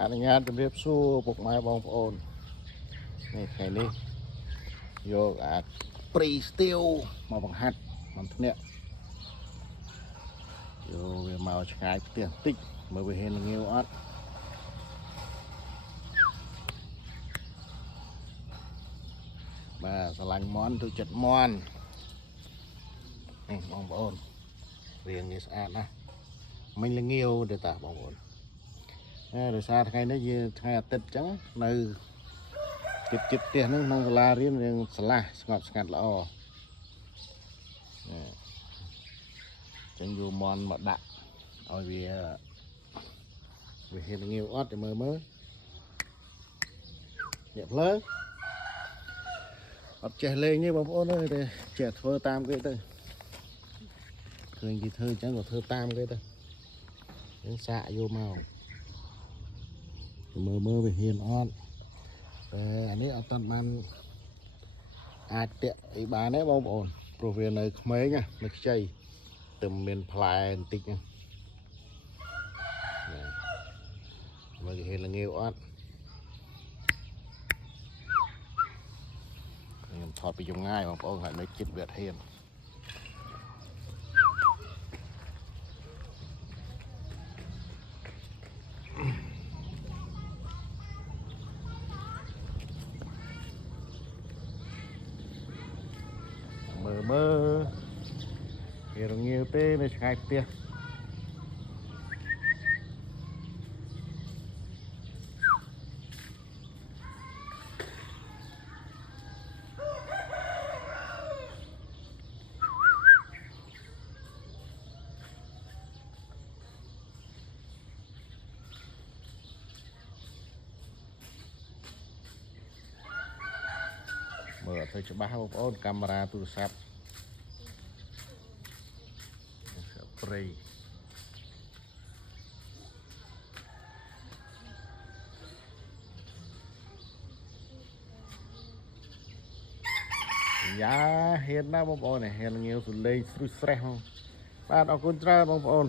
អនុញ្ញាតជម្រាបសួរពុកម៉ែបងប្អូននេះថ្ងៃនេះយកអាព្រីស្ទៀវមកបង្ហាត់មិនធ្នាក់យកវាមកឆ្ងាយផ្ទះបន្តិចមើលវាហ៊ានងាវអត់បាទស្រឡាញ់មន់ទៅចិត្តមន់នេះបងប្អូនរៀងនេះស្អាតណាស់មិញល្ងាវទេតាបងប្អូនដោយសារថ្ងៃនេះវាថ្ងៃអាទិត្យអញ្ចឹងនៅចិត្តផ្ទះហ្នឹងក្នុងសាលារៀនរៀងស្លាស់ស្ងប់ស្ងាត់ល្អអញ្ចឹងយកមន់មកដាក់ឲ្យវាហ៊ានងាវអត់ទៅមើលអ្នកភ្លើងអត់ចេះលេងទេបងប្អូនអើយតែចេះធ្វើតាមគេទៅឃើញគេធ្វើអញ្ចឹងក៏ធ្វើតាមគេទៅយើងសាកយកមកមើលវាហ៊ានអត់តែអានេះអត់តាន់បានអាចតាក់អីបានទេបងប្អូនព្រោះវានៅក្មេងណានៅខ្ចីតែមានផ្លែបន្តិចហ្នឹងមើលគេហ៊ានល្ងាវអត់ខ្ញុំថតពីចម្ងាយបងប្អូនហើយនៅចិត្តវាអត់ហ៊ានមើលវារងាវទេនៅឆ្ងាយផ្ទះមើលអត់ទៅច្បាស់បងប្អូនកាមេរ៉ាទូរស័ព្ទព្រៃយ៉ាហ៊ានណាស់បងប្អូនហ៊ានងាវសលេងស្រុះស្រេះបាទអរគុណច្រើនបងប្អូន